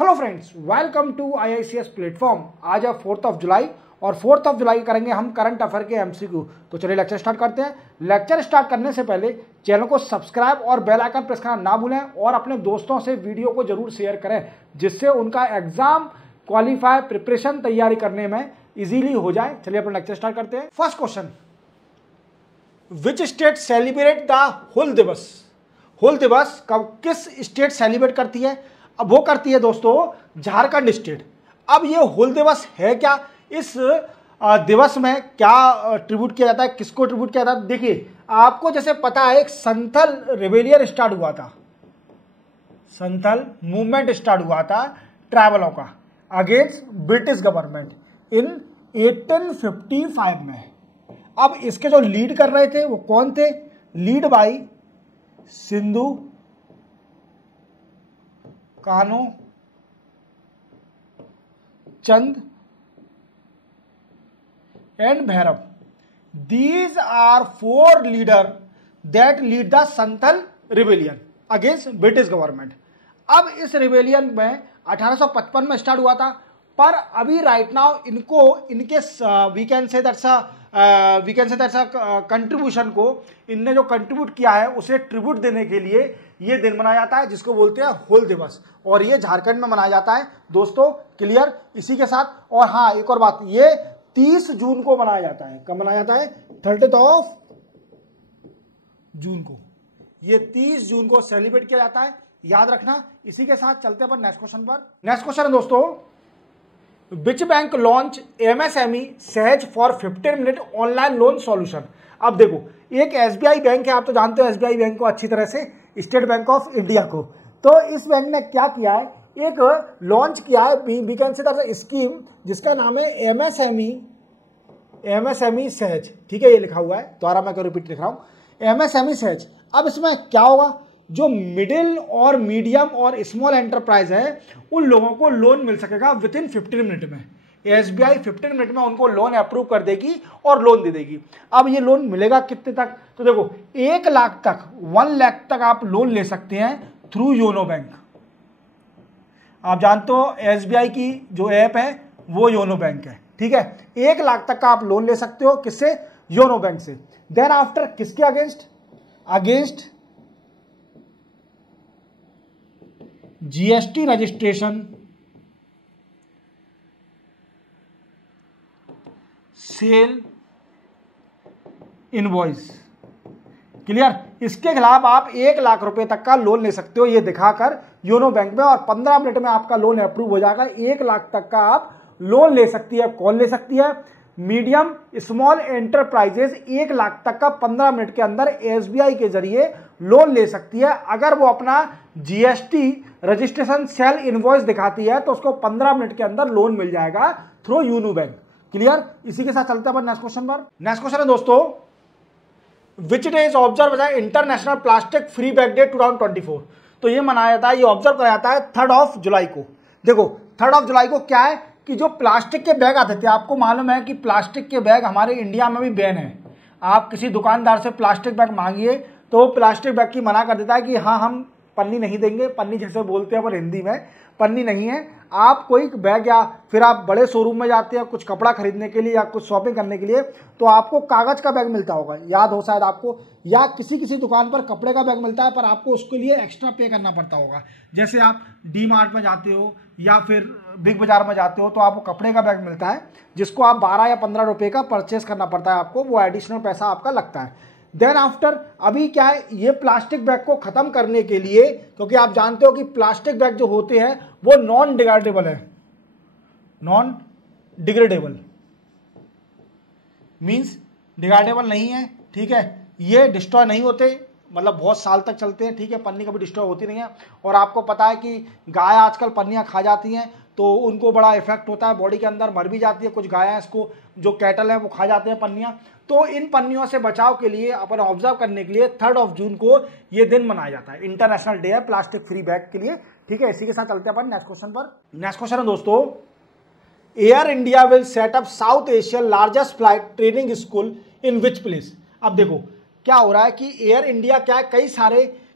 Hello friends, welcome to IICS platform. आज है 4 जुलाई और 4 जुलाई करेंगे हम करंट अफेयर के MCQ। तो चलिए लेक्चर स्टार्ट करते हैं। लेक्चर स्टार्ट करने से पहले चैनल को सब्सक्राइब और बेल आइकन प्रेस करना ना भूलें और अपने दोस्तों से वीडियो को जरूर शेयर करें, जिससे उनका एग्जाम क्वालिफाई प्रिपरेशन तैयारी करने में इजीली हो जाए। चलिए अपना लेक्चर स्टार्ट करते हैं। First question, which state celebrate the Hul Diwas? Hul दिवस कब किस स्टेट सेलिब्रेट करती है? अब वो करती है दोस्तों झारखंड स्टेट। अब ये हुल दिवस है क्या? इस दिवस में क्या ट्रिब्यूट किया जाता है, किसको ट्रिब्यूट किया जाता है? देखिए, आपको जैसे पता है एक संथल रिबेलियन स्टार्ट हुआ था, संथल मूवमेंट स्टार्ट हुआ था ट्राइबलों का अगेंस्ट ब्रिटिश गवर्नमेंट इन 1855 में। अब इसके जो लीड कर रहे थे वो कौन थे? Lead by Sindhu Kanhu Chand and Bhairav. These are 4 leader that lead the Santhal rebellion against British government. अब इस रिबेलियन में 1855 में स्टार्ट हुआ था, पर अभी राइट नाउ इनके we can say that's contribution को इनने जो कंट्रीब्यूट किया है उसे ट्रिब्यूट देने के लिए ये दिन मनाया जाता है, जिसको बोलते हैं हुल दिवस। और ये झारखंड में मनाया जाता है दोस्तों। क्लियर? इसी के साथ, और हाँ एक और बात, ये 30 जून को मनाया जाता है। कब मनाया जाता है? 30 जून को। ये 30 जून को सेलिब्रेट किया जाता है, याद रखना। इसी के साथ चलते हैं नेक्स्ट क्वेश्चन पर। नेक्स्ट क्वेश्चन है दोस्तों, विच बैंक लॉन्च MSME सहज for 15 minute online loan solution? अब देखो, एक SBI बैंक है, आप तो जानते हो SBI बैंक को अच्छी तरह से, स्टेट बैंक ऑफ इंडिया को। तो इस बैंक ने क्या किया है, एक लॉन्च किया है we can say that's scheme जिसका नाम है MSME सहज। ठीक है, ये लिखा हुआ है, दोबारा मैं रिपीट लिख रहा हूँ, MSME सहज। अब इसमें क्या होगा, जो मिडिल और मीडियम और स्मॉल एंटरप्राइज है उन लोगों को लोन मिल सकेगा विद इन 15 मिनट में। SBI 15 मिनट में उनको लोन अप्रूव कर देगी और लोन दे देगी। अब ये लोन मिलेगा कितने तक? तो देखो, 1 लाख तक, 1 लाख तक आप लोन ले सकते हैं थ्रू योनो बैंक। आप जानते हो SBI की जो ऐप है वो योनो बैंक है। ठीक है, 1 लाख तक का आप लोन ले सकते हो, किससे? योनो बैंक से। देन आफ्टर किसके against? Against GST registration, sale invoice. Clear? इसके खिलाफ आप 1 लाख रुपए तक का लोन ले सकते हो, ये दिखाकर योनो बैंक में, और 15 मिनट में आपका लोन अप्रूव हो जाएगा। 1 लाख तक का आप लोन ले सकती है। कौन ले सकती है? मीडियम स्मॉल एंटरप्राइजेस 1 लाख तक का 15 मिनट के अंदर SBI के जरिए लोन ले सकती है। अगर वो अपना GST रजिस्ट्रेशन सेल इनवॉइस दिखाती है तो उसको 15 मिनट के अंदर लोन मिल जाएगा थ्रू योनो बैंक। क्लियर? इसी के साथ चलते हैं नेक्स्ट क्वेश्चन पर। नेक्स्ट क्वेश्चन है दोस्तों, which day is observe as international plastic free bag day 2024? तो ये मनाया जाता है, ये ऑब्जर्व कराया जाता है 3 जुलाई को। देखो, 3 जुलाई को क्या है कि जो प्लास्टिक के बैग आते थे, आपको मालूम है कि प्लास्टिक के बैग हमारे इंडिया में भी बैन है। आप किसी दुकानदार से प्लास्टिक बैग मांगिए तो प्लास्टिक बैग की मना कर देता है कि हाँ हम पन्नी नहीं देंगे। पन्नी जैसे बोलते हैं पर हिंदी में पन्नी नहीं है। आप कोई बैग, या फिर आप बड़े शोरूम में जाते हैं कुछ कपड़ा खरीदने के लिए या कुछ शॉपिंग करने के लिए, तो आपको कागज का बैग मिलता होगा, याद हो शायद आपको, या किसी दुकान पर कपड़े का बैग मिलता है, पर आपको उसके लिए एक्स्ट्रा पे करना पड़ता होगा। जैसे आप D-Mart में जाते हो या फिर बिग बाजार में जाते हो तो आपको कपड़े का बैग मिलता है, जिसको आप 12 या 15 रुपये का परचेस करना पड़ता है आपको, वो एडिशनल पैसा आपका लगता है। देन आफ्टर अभी क्या है, ये प्लास्टिक बैग को खत्म करने के लिए, क्योंकि आप जानते हो कि प्लास्टिक बैग जो होते हैं वो नॉन डिग्रेडेबल है। नॉन डिग्रेडेबल मींस डिग्रेडेबल नहीं है। ठीक है, ये डिस्ट्रॉय नहीं होते, मतलब बहुत साल तक चलते हैं। ठीक है, पन्नी कभी डिस्ट्रॉय होती नहीं है। और आपको पता है कि गाय आजकल पन्नियां खा जाती हैं तो उनको बड़ा इफेक्ट होता है, बॉडी के अंदर मर भी जाती है कुछ गायें, इसको जो कैटल है वो खा जाते हैं पन्नियां। तो इन पन्नियों से बचाव के लिए, अपन ऑब्जर्व करने के लिए 3 जून को ये दिन मनाया जाता है। इंटरनेशनल डे है प्लास्टिक फ्री बैग के लिए। ठीक है, इसी के साथ चलते हैं अपन नेक्स्ट क्वेश्चन पर। नेक्स्ट क्वेश्चन है दोस्तों, air India will set up south Asia largest flight training school in which place? अब देखो क्या हो रहा है कि एयर इंडिया क्या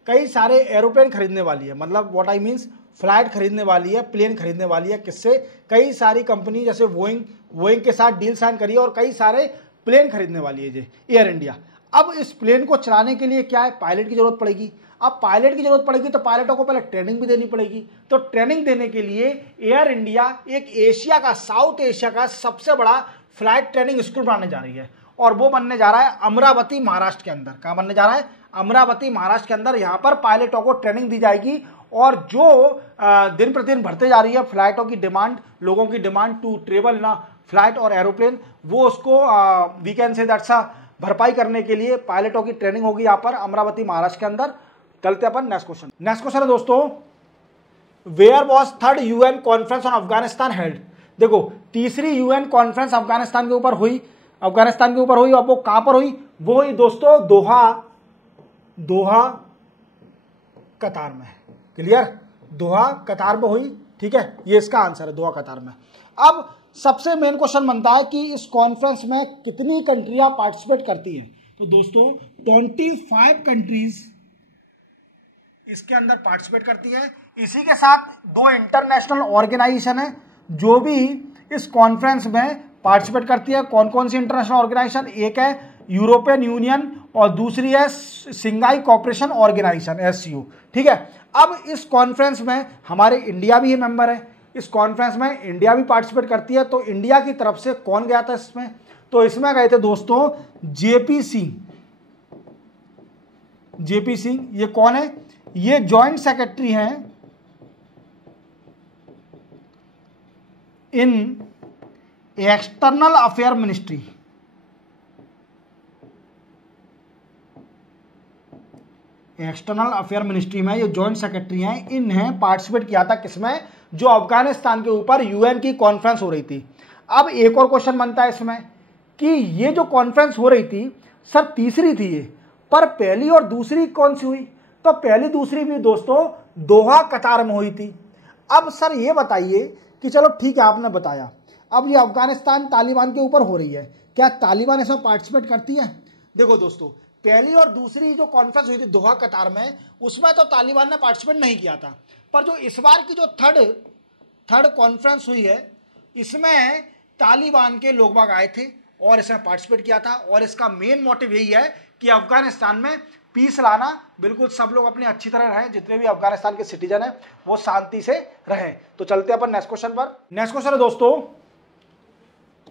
कई सारे एरोप्लेन खरीदने वाली है, मतलब व्हाट आई मीन्स फ्लाइट खरीदने वाली है, प्लेन खरीदने वाली है। किससे? कई सारी कंपनी जैसे वोइंग के साथ डील साइन करी है और कई सारे प्लेन खरीदने वाली है जी एयर इंडिया। अब इस प्लेन को चलाने के लिए क्या है? पायलट की जरूरत पड़ेगी। अब पायलट की जरूरत पड़ेगी तो पायलटों को पहले ट्रेनिंग भी देनी पड़ेगी। तो ट्रेनिंग देने के लिए एयर इंडिया एक एशिया का, साउथ एशिया का सबसे बड़ा फ्लाइट ट्रेनिंग स्कूल बनाने जा रही है और वो बनने जा रहा है अमरावती महाराष्ट्र के अंदर। कहाँ बनने जा रहा है? अमरावती महाराष्ट्र के अंदर। यहाँ पर पायलटों को ट्रेनिंग दी जाएगी और जो दिन प्रतिदिन बढ़ते जा रही है फ्लाइटों की डिमांड, लोगों की डिमांड टू ट्रेवल ना फ्लाइट और एरोप्लेन, वो उसको वी कैन से दैट्स भरपाई करने के लिए पायलटों की ट्रेनिंग होगी यहाँ पर अमरावती महाराष्ट्र के अंदर। चलते अपन नेक्स्ट क्वेश्चन। नेक्स्ट क्वेश्चन है दोस्तों, where was third UN conference on Afghanistan held? देखो, तीसरी यूएन कॉन्फ्रेंस अफगानिस्तान के ऊपर हुई, और वो कहां पर हुई? वो हुई दोस्तों दोहा कतार में। क्लियर? दोहा कतार में हुई। ठीक है, ये इसका आंसर है, दोहा कतार में। अब सबसे मेन क्वेश्चन बनता है कि इस कॉन्फ्रेंस में कितनी कंट्रियां पार्टिसिपेट करती हैं? तो दोस्तों 25 कंट्रीज इसके अंदर पार्टिसिपेट करती है। इसी के साथ 2 इंटरनेशनल ऑर्गेनाइजेशन है जो भी इस कॉन्फ्रेंस में पार्टिसिपेट करती है। कौन कौन सी इंटरनेशनल ऑर्गेनाइजेशन? एक है यूरोपियन यूनियन और दूसरी है सिंगाई कॉपरेशन ऑर्गेनाइजेशन, SCO। ठीक है, अब इस कॉन्फ्रेंस में हमारे इंडिया भी मेंबर है। इस कॉन्फ्रेंस में इंडिया भी पार्टिसिपेट करती है। तो इंडिया की तरफ से कौन गया था इसमें? तो इसमें गए थे दोस्तों JP सिंह। ये कौन है? ये जॉइंट सेक्रेटरी हैं इन external affair ministry. External affair ministry में ये जॉइंट सेक्रेटरी हैं। इन्हें पार्टिसिपेट किया था किसमें? जो अफगानिस्तान के ऊपर यूएन की कॉन्फ्रेंस हो रही थी। अब एक और क्वेश्चन बनता है इसमें कि ये जो कॉन्फ्रेंस हो रही थी सर तीसरी थी ये, पर पहली और दूसरी कौन सी हुई? तो पहली दूसरी भी दोस्तों दोहा कतार में हुई थी। अब सर ये बताइए कि चलो ठीक है, आपने बताया, अब ये अफगानिस्तान तालिबान के ऊपर हो रही है, क्या तालिबान इसमें पार्टिसिपेट करती है? देखो दोस्तों, पहली और दूसरी जो कॉन्फ्रेंस हुई थी दोहा कतार में, उसमें तो तालिबान ने पार्टिसिपेट नहीं किया था, पर जो इस बार की जो थर्ड कॉन्फ्रेंस हुई है, इसमें तालिबान के लोग बाग आए थे और इसमें पार्टिसिपेट किया था। और इसका मेन मोटिव यही है कि अफगानिस्तान में पीस लाना, बिल्कुल सब लोग अपने अच्छी तरह रहें, जितने भी अफगानिस्तान के सिटीजन हैं वो शांति से रहें। तो चलते हैं अपन नेक्स्ट क्वेश्चन पर। नेक्स्ट क्वेश्चन है दोस्तों,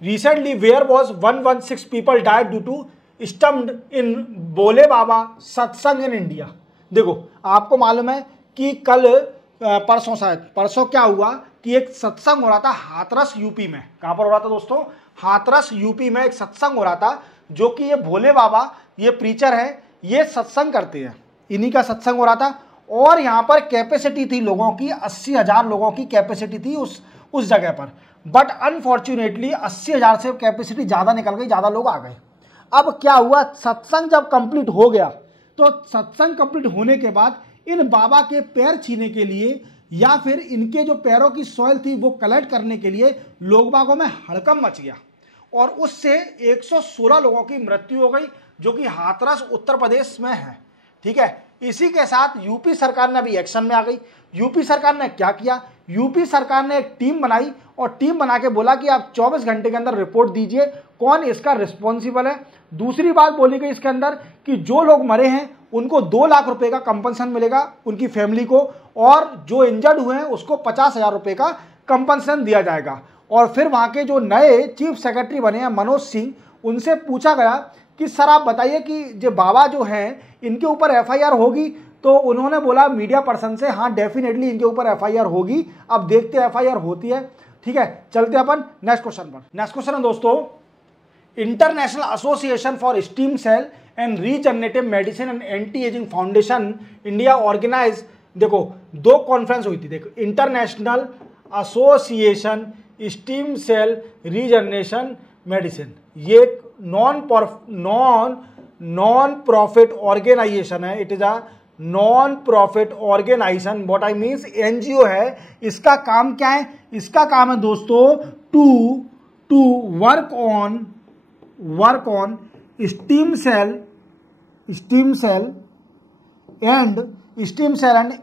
recently where was 116 people died due to stampede in Bhole Baba satsang in India? देखो, आपको मालूम है कि कल परसों क्या हुआ कि एक सत्संग हो रहा था हाथरस यूपी में। कहां पर हो रहा था दोस्तों? हाथरस यूपी में एक सत्संग हो रहा था, जो कि ये भोले बाबा, ये प्रीचर है, ये सत्संग करते हैं, इन्हीं का सत्संग हो रहा था। और यहाँ पर कैपेसिटी थी लोगों की, 80,000 लोगों की कैपेसिटी थी उस जगह पर। बट अनफॉर्चुनेटली 80,000 से कैपेसिटी ज़्यादा निकल गई, ज़्यादा लोग आ गए। अब क्या हुआ, सत्संग जब कंप्लीट हो गया, तो सत्संग कंप्लीट होने के बाद इन बाबा के पैर छीने के लिए या फिर इनके जो पैरों की सॉइल थी वो कलेक्ट करने के लिए लोग बागों में हड़कंप मच गया और उससे 116 लोगों की मृत्यु हो गई, जो कि हाथरस उत्तर प्रदेश में है। ठीक है, इसी के साथ यूपी सरकार ने भी एक्शन में आ गई। यूपी सरकार ने क्या किया? यूपी सरकार ने एक टीम बनाई और टीम बना के बोला कि आप 24 घंटे के अंदर रिपोर्ट दीजिए कौन इसका रिस्पॉन्सिबल है। दूसरी बात बोली गई इसके अंदर कि जो लोग मरे हैं उनको 2 लाख रुपए का कंपनसेशन मिलेगा उनकी फैमिली को, और जो इंजर्ड हुए हैं उसको 50,000 रुपए का कंपनसेशन दिया जाएगा। और फिर वहाँ के जो नए चीफ सेक्रेटरी बने हैं मनोज सिंह, उनसे पूछा गया कि सर आप बताइए कि जो बाबा जो हैं इनके ऊपर FIR होगी? तो उन्होंने बोला मीडिया पर्सन से, हाँ डेफिनेटली इनके ऊपर FIR होगी। अब देखते हैं FIR होती है। ठीक है, चलते अपन नेक्स्ट क्वेश्चन पर। नेक्स्ट क्वेश्चन है दोस्तों, international association for stem cell and regenerative medicine and anti aging foundation India organise. देखो 2 कॉन्फ्रेंस हुई थी। देखो, international association stem cell regeneration medicine, ये एक नॉन प्रॉफिट ऑर्गेनाइजेशन है। It is a non profit organisation, what I means NGO है। इसका काम क्या है? इसका काम है दोस्तों to work on stem cell and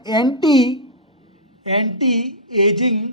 anti anti aging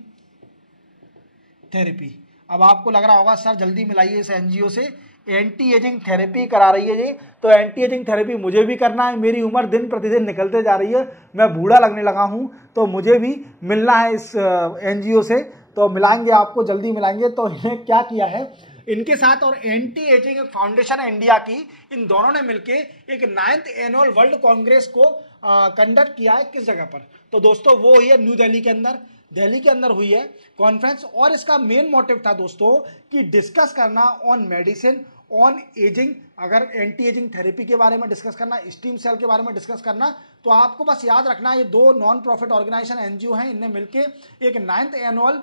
therapy. अब आपको लग रहा होगा सर जल्दी मिलाइए इस एनजीओ से, एंटी एजिंग थेरेपी करा रही है जी। तो एंटी एजिंग थेरेपी मुझे भी करना है, मेरी उम्र दिन प्रतिदिन निकलते जा रही है, मैं बूढ़ा लगने लगा हूं, तो मुझे भी मिलना है इस एनजीओ से। तो मिलाएंगे, आपको जल्दी मिलाएंगे। तो इन्हें क्या किया है, इनके साथ और एंटी एजिंग फाउंडेशन इंडिया की, इन दोनों ने मिलके एक 9th एनुअल वर्ल्ड कांग्रेस को कंडक्ट किया है। किस जगह पर, तो दोस्तों वो हुई है न्यू दिल्ली के अंदर, दिल्ली के अंदर हुई है कॉन्फ्रेंस। और इसका मेन मोटिव था दोस्तों कि डिस्कस करना ऑन मेडिसिन ऑन एजिंग, अगर एंटी एजिंग थेरेपी के बारे में डिस्कस करना, स्टीम सेल के बारे में डिस्कस करना। तो आपको बस याद रखना, ये दो नॉन प्रॉफिट ऑर्गेनाइजेशन एनजीओ हैं, इनने मिलके एक 9th annual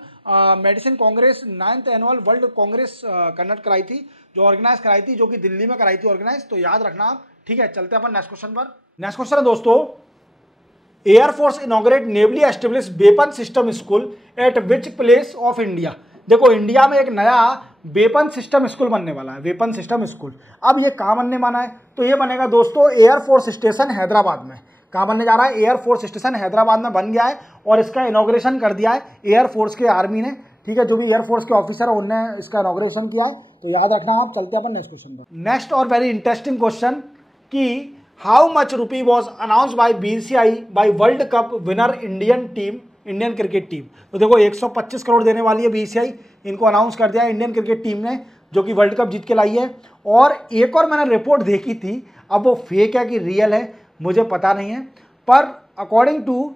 medicine Congress, 9th annual world Congress conduct कराई थी, जो ऑर्गेनाइज कराई थी, जो कि दिल्ली में कराई थी ऑर्गेनाइज। तो याद रखना आप, ठीक है। चलते हैं अपन नेक्स्ट क्वेश्चन पर। नेक्स्ट क्वेश्चन है दोस्तों, air force inaugurate newly establish weapon system school at which place of India. देखो इंडिया में एक नया वेपन सिस्टम स्कूल बनने वाला है, वेपन सिस्टम स्कूल। अब ये कहाँ बनने वाला है, तो ये बनेगा दोस्तों एयरफोर्स स्टेशन हैदराबाद में। कहाँ बनने जा रहा है, एयरफोर्स स्टेशन हैदराबाद में बन गया है, और इसका इनॉग्रेशन कर दिया है एयरफोर्स के आर्मी ने, ठीक है। जो भी एयरफोर्स के ऑफिसर है उन्होंने इसका इनॉग्रेशन किया है। तो याद रखना आप। चलते हैं अपन नेक्स्ट क्वेश्चन पर। नेक्स्ट और वेरी इंटरेस्टिंग क्वेश्चन कि how much rupee was announce by BCI by world cup winner Indian team, Indian cricket team. तो देखो 125 करोड़ देने वाली है बीसीआई, इनको अनाउंस कर दिया है इंडियन क्रिकेट टीम ने, जो कि वर्ल्ड कप जीत के लाई है। और एक और मैंने रिपोर्ट देखी थी, अब वो फेक है कि रियल है मुझे पता नहीं है, पर अकॉर्डिंग टू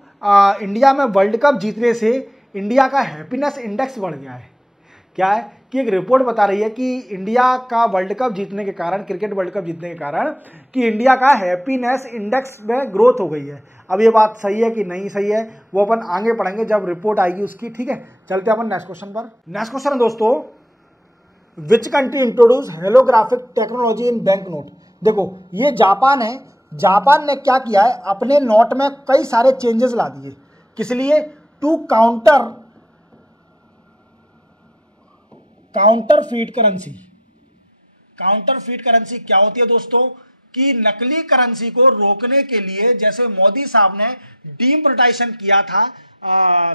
इंडिया में वर्ल्ड कप जीतने से इंडिया का हैप्पीनेस इंडेक्स बढ़ गया है। क्या है कि एक रिपोर्ट बता रही है कि इंडिया का वर्ल्ड कप जीतने के कारण, क्रिकेट वर्ल्ड कप जीतने के कारण, कि इंडिया का हैप्पीनेस इंडेक्स में ग्रोथ हो गई है। अब ये बात सही है कि नहीं सही है, वो अपन आगे पढ़ेंगे जब रिपोर्ट आएगी उसकी, ठीक है। चलते हैं अपन नेक्स्ट क्वेश्चन पर। नेक्स्ट क्वेश्चन है दोस्तों, which country introduce holographic technology in bank note. देखो ये जापान है, जापान ने क्या किया है, अपने नोट में कई सारे चेंजेस ला दिए। किस लिए, to counterfeit currency. Counterfeit currency क्या होती है दोस्तों, कि नकली करेंसी को रोकने के लिए, जैसे मोदी साहब ने डीमोनेटाइजेशन किया था,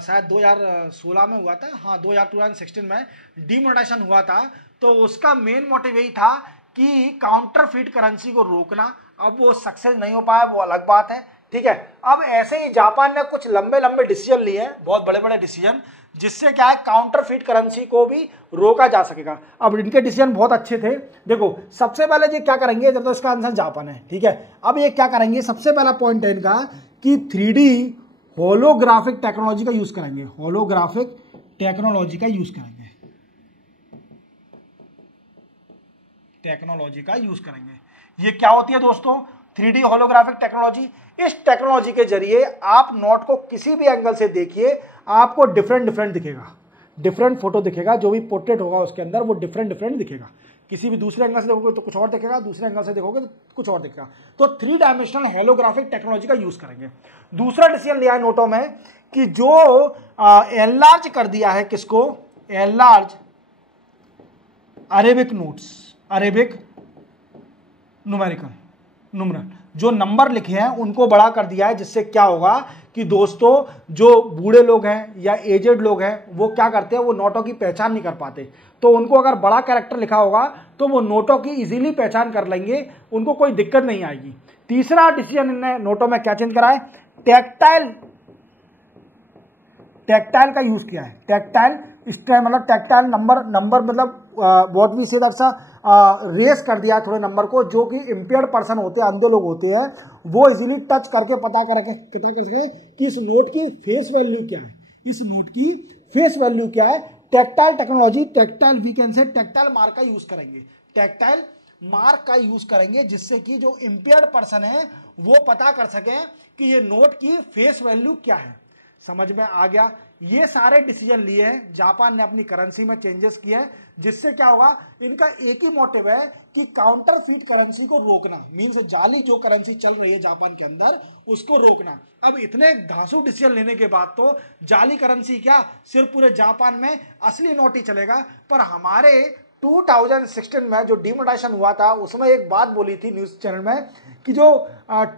शायद 2016 में हुआ था, हाँ 2016 में डीमोनेटाइजेशन हुआ था। तो उसका मेन मोटिव यही था कि काउंटरफीट करेंसी को रोकना। अब वो सक्सेस नहीं हो पाया, वो अलग बात है, ठीक है। अब ऐसे ही जापान ने कुछ लंबे लंबे डिसीजन लिए हैं, बहुत बड़े बड़े डिसीजन, जिससे क्या है काउंटरफीट करेंसी को भी रोका जा सकेगा। अब इनके डिसीजन बहुत अच्छे थे। देखो सबसे पहले ये क्या करेंगे, जब तो इसका आंसर जापान है, ठीक है। अब ये क्या करेंगे, सबसे पहला पॉइंट है इनका कि 3D होलोग्राफिक टेक्नोलॉजी का यूज करेंगे, होलोग्राफिक टेक्नोलॉजी का यूज करेंगे, टेक्नोलॉजी का यूज करेंगे। ये क्या होती है दोस्तों, 3D होलोग्राफिक टेक्नोलॉजी। इस टेक्नोलॉजी के जरिए आप नोट को किसी भी एंगल से देखिए, आपको डिफरेंट डिफरेंट दिखेगा, डिफरेंट फोटो दिखेगा, जो भी पोर्ट्रेट होगा उसके अंदर वो डिफरेंट डिफरेंट दिखेगा। किसी भी दूसरे एंगल से देखोगे तो कुछ और दिखेगा, दूसरे एंगल से देखोगे तो कुछ और दिखेगा। तो 3 डायमेंशनल हेलोग्राफिक टेक्नोलॉजी का यूज करेंगे। दूसरा डिसीजन लिया है नोटों में कि जो एनलार्ज कर दिया है, किसको, enlarge Arabic notes, Arabic numeral, जो नंबर लिखे हैं उनको बड़ा कर दिया है। जिससे क्या होगा कि दोस्तों जो बूढ़े लोग हैं या एजेड लोग हैं वो क्या करते हैं, वो नोटों की पहचान नहीं कर पाते, तो उनको अगर बड़ा कैरेक्टर लिखा होगा तो वो नोटों की इजीली पहचान कर लेंगे, उनको कोई दिक्कत नहीं आएगी। तीसरा डिसीजन इन्होंने नोटों में क्या चेंज करा है, टैक्टाइल का यूज किया है। टैक्टाइल मतलब टैक्टाइल नंबर मतलब बहुत भी सीधा सा रेस कर दिया है थोड़े नंबर को, जो कि इम्पेयर्ड पर्सन होते हैं, अंधे लोग होते हैं, वो इजीली टच करके पता करके कि इस नोट की फेस वैल्यू क्या है, इस नोट की फेस वैल्यू क्या है। Tactile technology, tactile we can say tactile mark का यूज करेंगे, टैक्टाइल मार्क का यूज करेंगे, जिससे कि जो इम्पेयर्ड पर्सन है वो पता कर सके कि ये नोट की फेस वैल्यू क्या है। समझ में आ गया। ये सारे डिसीजन लिए हैं, जापान ने अपनी करेंसी में चेंजेस किए हैं, जिससे क्या होगा, इनका एक ही मोटिव है कि काउंटरफीट करेंसी को रोकना, मींस जाली जो करेंसी चल रही है जापान के अंदर उसको रोकना। अब इतने धांसू डिसीजन लेने के बाद तो जाली करेंसी क्या, सिर्फ पूरे जापान में असली नोट ही चलेगा, पर हमारे 2016 में जो डिमोनेटाइजेशन हुआ था उसमें एक बात बोली थी न्यूज चैनल में कि जो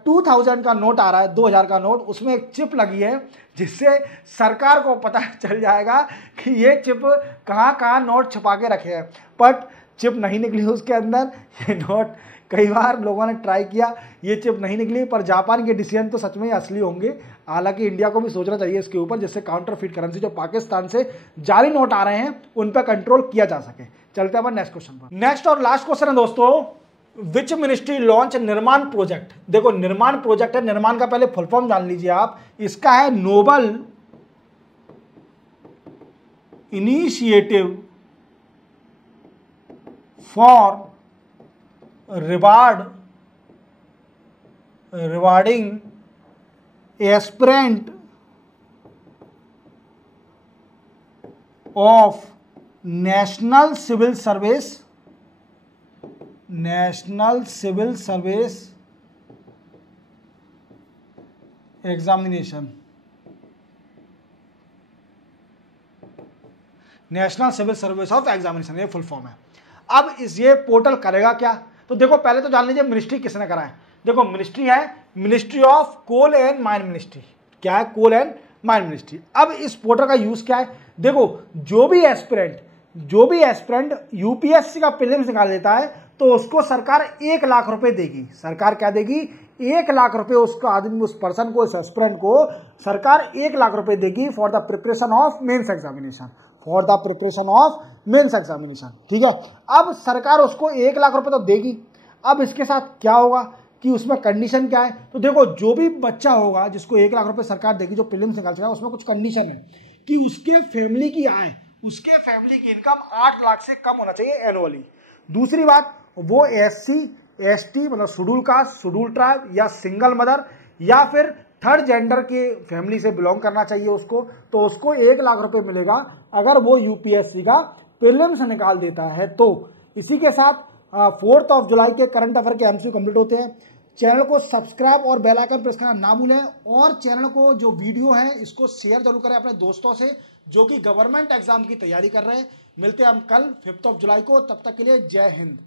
2000 का नोट आ रहा है, 2000 का नोट, उसमें एक चिप लगी है जिससे सरकार को पता चल जाएगा कि ये चिप कहाँ कहाँ नोट छुपा के रखे हैं। बट चिप नहीं निकली उसके अंदर, ये नोट कई बार लोगों ने ट्राई किया, ये चिप नहीं निकली। पर जापान के डिसीजन तो सच में ही असली होंगे। हालांकि इंडिया को भी सोचना चाहिए इसके ऊपर, जिससे काउंटरफिट करेंसी जो पाकिस्तान से जाली नोट आ रहे हैं उन पर कंट्रोल किया जा सके। चलते हैं नेक्स्ट क्वेश्चन पर। नेक्स्ट और लास्ट क्वेश्चन है दोस्तों, विच मिनिस्ट्री लॉन्च निर्माण प्रोजेक्ट। देखो निर्माण प्रोजेक्ट है, निर्माण का पहले फुल फॉर्म जान लीजिए आप। इसका है noble initiative for rewarding aspirant of national civil service examination. National civil service of examination, ये फुल फॉर्म है। अब ये पोर्टल करेगा क्या, तो देखो पहले तो जान लीजिए मिनिस्ट्री किसने करा है। देखो मिनिस्ट्री है ministry of coal and mine ministry. क्या है? Coal and mine ministry. अब इस पोर्टल का यूज क्या है, देखो जो भी एस्पिरेंट यूपीएससी का प्रीलिम्स निकाल देता है तो उसको सरकार 1 लाख रुपए देगी। सरकार क्या देगी? 1 लाख रुपए उसका आदमी, उस पर्सन को, इस एस्पिरेंट को सरकार 1 लाख रुपए देगी for the preparation of mains examination. ठीक है, अब सरकार उसको 1 लाख रुपए तो देगी। अब इसके साथ क्या होगा कि उसमें कंडीशन क्या है, तो देखो जो भी बच्चा होगा जिसको 1 लाख रुपए सरकार देगी, जो प्रीलिम्स निकाल सकेगा, उसमें कुछ कंडीशन है कि उसके फैमिली की आय, उसके फैमिली की इनकम 8 लाख से कम होना चाहिए एनुअली। दूसरी बात, वो SC ST मतलब शेड्यूल कास्ट, शेड्यूल ट्राइब या सिंगल मदर या फिर थर्ड जेंडर के फैमिली से बिलोंग करना चाहिए उसको, तो उसको 1 लाख रुपए मिलेगा अगर वो यूपीएससी का प्रीलिम्स निकाल देता है। तो इसी के साथ 4 जुलाई के करंट अफेयर के एमसीक्यू कंप्लीट होते हैं। चैनल को सब्सक्राइब और बेल आइकन प्रेस करना ना भूलें, और चैनल को जो वीडियो है इसको शेयर जरूर करें अपने दोस्तों से जो कि गवर्नमेंट एग्जाम की तैयारी कर रहे हैं। मिलते हैं हम कल 5 जुलाई को, तब तक के लिए जय हिंद।